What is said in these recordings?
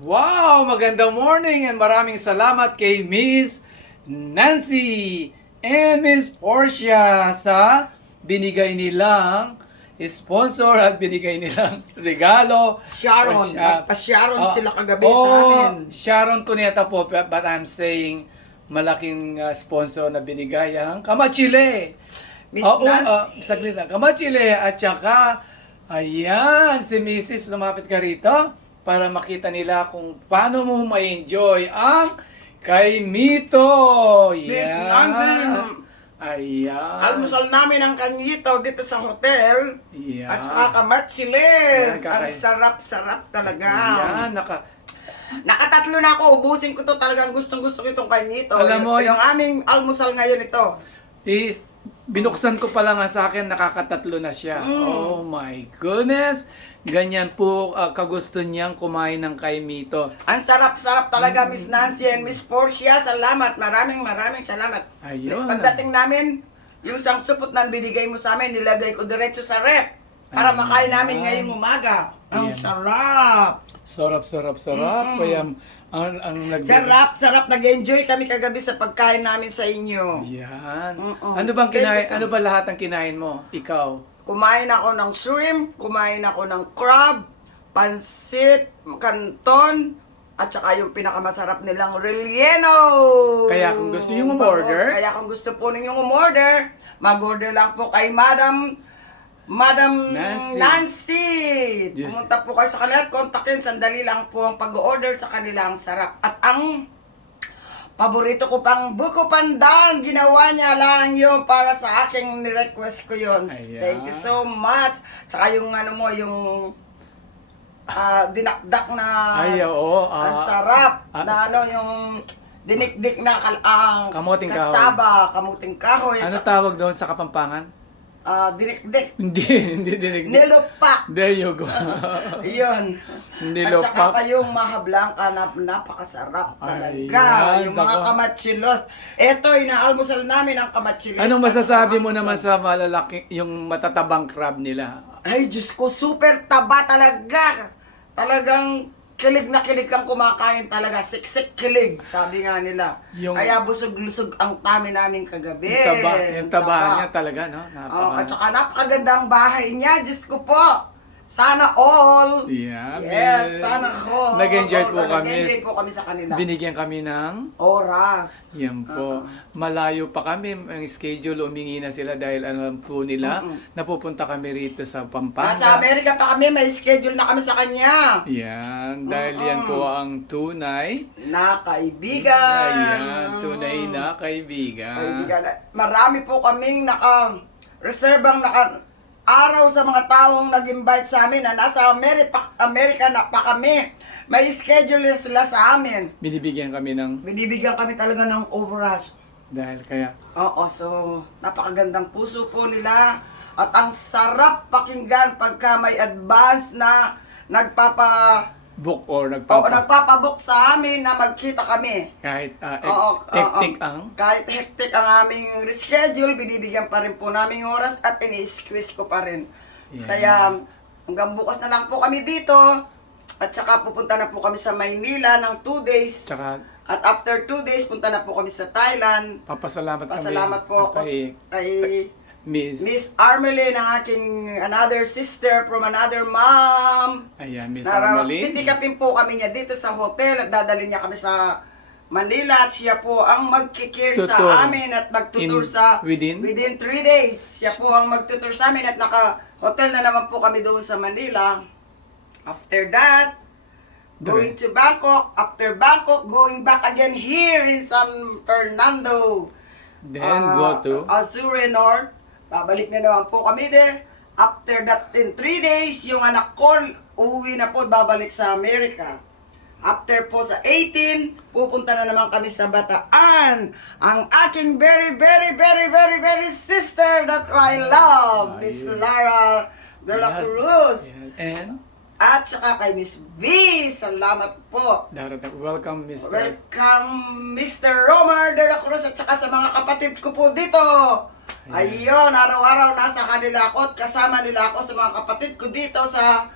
Wow! Magandang morning and maraming salamat kay Miss Nancy and Miss Portia sa binigay nilang sponsor at binigay nilang regalo. Sharon. Portia. Nagpa-Sharon sila kagabi sa Oo, amin. Sharon Cuneta po, but I'm saying malaking sponsor na binigay ang Kamachile. Miss Oo, Nancy. saglit lang. Kamachile at saka, ayan, si Mrs. lumapit ka rito para makita nila kung paano mo ma-enjoy ang kay Mito. Miss Nancy. Ayan. Almusal namin ang kanyito dito sa hotel. Ayan. At saka kamatsiles. Ayan, Ang sarap-sarap talaga. Ayan, Nakatatlo na ako. Ubusin ko to talagang gustong-gusto ko itong kanyito. Alam mo, yung aming almusal ngayon ito. Binuksan ko pa lang nga sa akin, nakakatatlo na siya. Oh my goodness! Ganyan po kagusto niyang kumain ng kay Mito. Ang sarap-sarap talaga, Miss Nancy and Miss Portia. Salamat. Maraming salamat. Ayun. Pagdating namin, yung isang supot na binigay mo sa amin, nilagay ko diretso sa rep para Ayan. makain namin ngayong umaga. Ang Ayan. sarap. Sarap. Kaya ang Sarap. Nag-enjoy kami kagabi sa pagkain namin sa inyo. Yan. Mm-mm. Ano bang kinain? Thank you so Ano ba lahat ng kinain mo? Ikaw? Kumain ako ng shrimp, kumain ako ng crab, pansit, canton, at saka yung pinakamasarap nilang relleno. Kaya kung gusto yung umorder? Kaya kung gusto po ninyong umorder, mag-order lang po kay Madam Nancy. Yes. Pumunta po kayo sa kanila at kontakin. Sandali lang po ang pag-order sa kanila. Ang sarap. At ang paborito ko pang buko pandan, ginawa niya lang yun para sa aking request ko yun. Ayan. Thank you so much. Saka yung ano mo, yung dinakdak na Oo. ang sarap na ano, yung dinikdik na Kamuting kahoy. kasaba, kamuting kahoy. Ano tawag doon sa Kapampangan? Dinikdik. Hindi dinig. Nilupak. There you go. Yun. Nilupak. At saka pa yung mahablangka na napakasarap talaga. Ayan, Yung mga tako. kamatsilos. Ito, inaalmusal namin ang kamatsilos. Anong masasabi mo naman sa malalaki, yung matatabang crab nila? Ay, Diyos ko, super taba talaga. Talagang kilig na kilig kang kumakain talaga. Siksik kilig, sabi nga nila. Kaya busog-lusog ang tami namin kagabi. Yung taba niya talaga, no? At saka napakaganda ang bahay niya. Diyos ko po. Sana all. Yeah, Yes, sana all. Nag-enjoy po kami. Nag-enjoy po kami sa kanila. Binigyan kami ng Oras. yan po. Malayo pa kami. Ang schedule, umingi na sila dahil alam po nila napupunta kami rito sa Nasa Pampanga. Amerika pa kami. May schedule na kami sa kanya. Yan. Dahil yan po ang tunay. Na kaibigan. Ayan. Tunay na kaibigan. Kaibigan. Marami po kaming naka-reservang araw sa mga taong nag-invite sa amin na nasa Amerika na pa kami. May schedule sila sa amin. Binibigyan kami ng Binibigyan kami talaga ng overrush. dahil kaya Oo, so napakagandang puso po nila. At ang sarap pakinggan pagka may advance na book or nagpapabook sa amin na magkita kami. kahit Oo, hectic ang kahit hectic ang aming reschedule, binibigyan pa rin po namin oras at ini-squeeze ko pa rin. Yeah. Kaya hanggang bukas na lang po kami dito at saka pupunta na po kami sa Maynila ng 2 days. tsaka At after 2 days, punta na po kami sa Thailand. papasalamat kami Pasalamat po ako kay kay Miss Armeline, ang aking another sister from another mom. Ayan, Miss Armeline. Pitikapin po kami niya dito sa hotel at dadalhin niya kami sa Manila at siya po ang magkikare Tutor. sa amin at magtutur within 3 days. Siya po ang magtutur sa amin at naka-hotel na naman po kami doon sa Manila. After that, going to Bangkok. After Bangkok, going back again here in San Fernando. then go to Azure North. Babalik na naman po kami din. After that, in 3 days, yung anak ko, uuwi na po, babalik sa Amerika. After po sa 18, pupunta na naman kami sa Bataan. Ang aking very sister that I love, Miss Lara de la Cruz. and At saka kay Miss B, salamat po. welcome Mr. Welcome, Mr. Romar de la Cruz at saka sa mga kapatid ko po dito. Ayun, araw-araw nasa kanila ako at kasama nila ako sa mga kapatid ko dito sa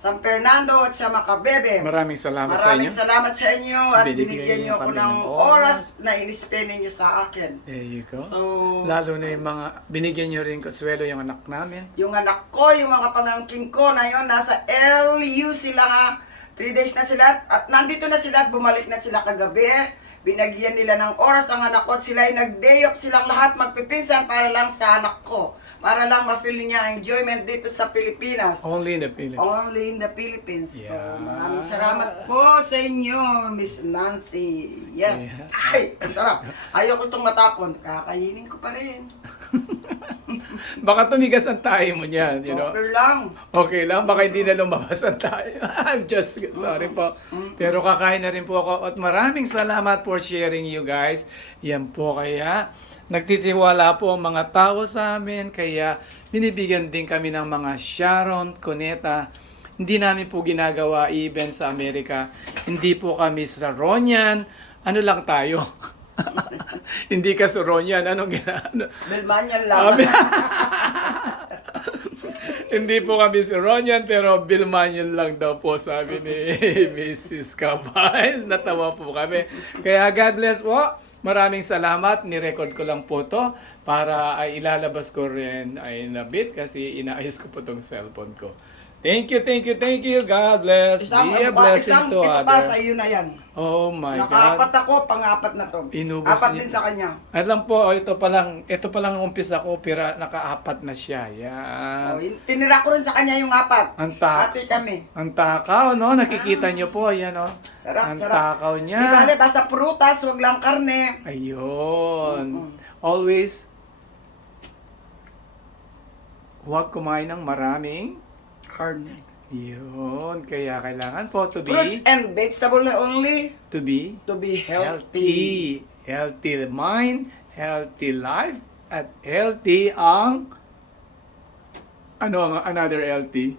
San Fernando at sa Macabebe. Maraming salamat sa inyo. Maraming salamat sa inyo at Binibigyan binigyan niyo niyo ako kami ng ng oras na in-spend ninyo sa akin. There you go. So, Lalo na yung mga, binigyan nyo rin kaswelo yung anak namin. yung anak ko, yung mga pamangkin ko na yon nasa LU sila nga. 3 days na sila at nandito na sila at bumalik na sila kagabi. Binagyan nila ng oras ang anak ko at sila ay nag-day off silang lahat magpipinsan para lang sa anak ko. Para lang ma-feel niya ang enjoyment dito sa Pilipinas. Only in the Philippines. Only in the Philippines. So, Yeah. maraming salamat po sa inyo, Miss Nancy. Yes. Ay, ang sarap. Ayoko itong matapon. Kakainin ko pa rin. Baka tumigas ang tayo mo niyan, you know? Okay lang. Okay lang, baka hindi na lumabas ang tayo. I'm just sorry po. Pero kakain na rin po ako. At maraming salamat for sharing you guys. Yan po kaya. Nagtitiwala po ang mga tao sa amin. Kaya binibigyan din kami ng mga Sharon, Cuneta. Hindi namin po ginagawa event sa Amerika. Hindi po kami sa Ronyan. Ano lang tayo? Hindi ka sa Ronyan. Anong ginagawa? Bilmanyan lang. Hindi po kami si Ronyan, pero Bilmanyan lang daw po sabi ni Mrs. Kabay. Natawa po kami. Kaya God bless po. Maraming salamat. Nirecord ko lang po to para ay ilalabas ko rin ay nabit kasi inaayos ko po tong cellphone ko. Thank you, thank you, thank you. God bless. Be a blessing to ito pa sa others. iyo na yan. Oh my God. Nakaapat ako, pang-apat na to. Inubos Apat niya. din sa kanya. Alam po, ito pa lang ang umpisa ko, pero nakaapat na siya. Yan. Tinira ko rin sa kanya yung 4. Ang ta- Hati kami. Ang takaw, no? Nakikita niyo po, ayan, no? Sarap, Ang sarap. takaw Di niya. bale, basta prutas, wag lang karne. Ayun. Always, huwag kumain ng maraming. Karne. Yun. Kaya kailangan po to Fruits be, and vegetable only to be to be healthy. Healthy mind, healthy life, at healthy ang another healthy?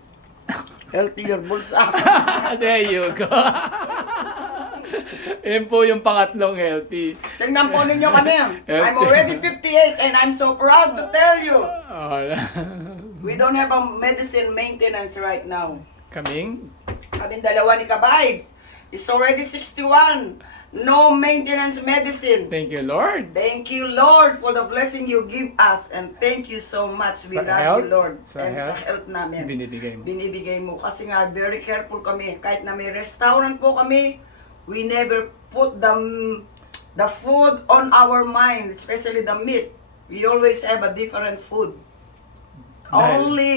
Healthy your bulsa. There you go. Yan po yung pangatlong healthy. Tingnan po ninyo kami. I'm already 58 and I'm so proud to tell you. We don't have a medicine maintenance right now. Kaming? Kaming dalawa ni Kabibes. It's already 61. No maintenance medicine. Thank you, Lord. Thank you, Lord, for the blessing you give us. And thank you so much. We Sa love health? you, Lord. Sa and health? sa health namin. Binibigay mo. Binibigay mo. Kasi nga, very careful kami. Kahit na may restaurant po kami, we never put the food on our mind, especially the meat. We always have a different food. Dahil- Only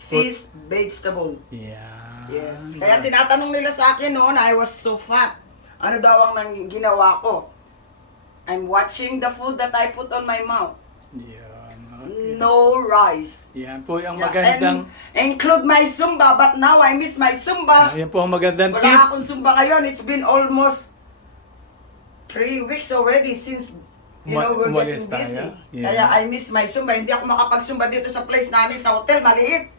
fish, vegetable. Yeah. Yes. Kaya tinatanong nila sa akin noon, I was so fat. Ano daw ang ginawa ko? I'm watching the food that I put on my mouth. Yan. Okay. No rice. Yan po ang Yeah, magandang, and include my Zumba, but now I miss my Zumba. yan po ang magandang Wala tip. akong Zumba ngayon. It's been almost 3 weeks already since we're Umalis getting busy. tayo. Yeah. Kaya I miss my Zumba. Hindi ako makapag-Zumba dito sa place namin sa hotel. Maliit.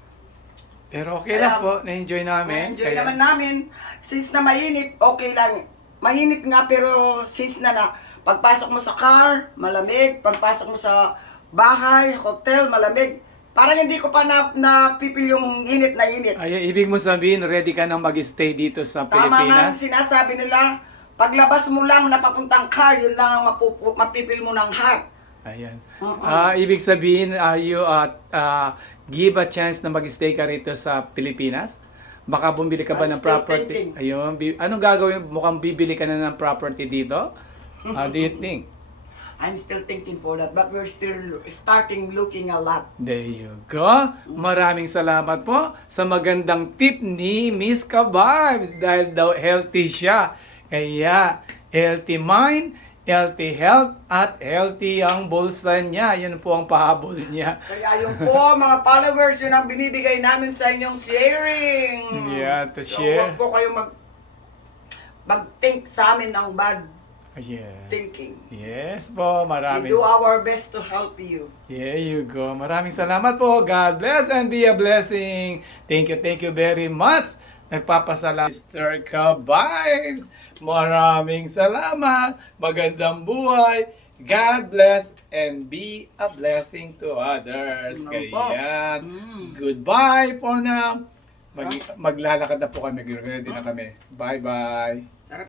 Pero okay Kaya- lang po, na-enjoy namin. Enjoy naman namin. Since na mainit, okay lang. Mainit nga pero since na pagpasok mo sa car, malamig. Pagpasok mo sa bahay, hotel, malamig. Parang hindi ko pa napipil yung init na init. Ay, ibig mo sabihin, ready ka nang mag-stay dito sa Tama nga ang Pilipinas? sinasabi nila, paglabas mo lang na papuntang car, yun lang ang mapipil mo ng hot. Ayan. Oo. Ibig sabihin, are you give a chance na mag-stay ka rito sa Pilipinas? Baka bumili ka ba I'm ng still property? thinking. Ayun. Anong gagawin? Mukhang bibili ka na ng property dito? How do you think? I'm still thinking for that, but we're still starting looking a lot. There you go. Maraming salamat po sa magandang tip ni Miss Kabibes dahil daw healthy siya. Kaya, healthy mind, healthy health, at healthy ang bulsa niya. Yan po ang pahabol niya. Kaya yun po, mga followers, yun ang binibigay namin sa inyong sharing. Yeah, to So, share. huwag po kayo mag-think sa amin ng bad Yes. thinking. Yes po, We maraming. do our best to help you. There you go. Maraming salamat po. God bless and be a blessing. Thank you very much. Nagpapasalamat, Mr. Kabibes. Maraming salamat. Magandang buhay. God bless and be a blessing to others. Ano po? Kaya, goodbye for now. Maglalakad na po kami. Ready na kami. Bye-bye. Sarap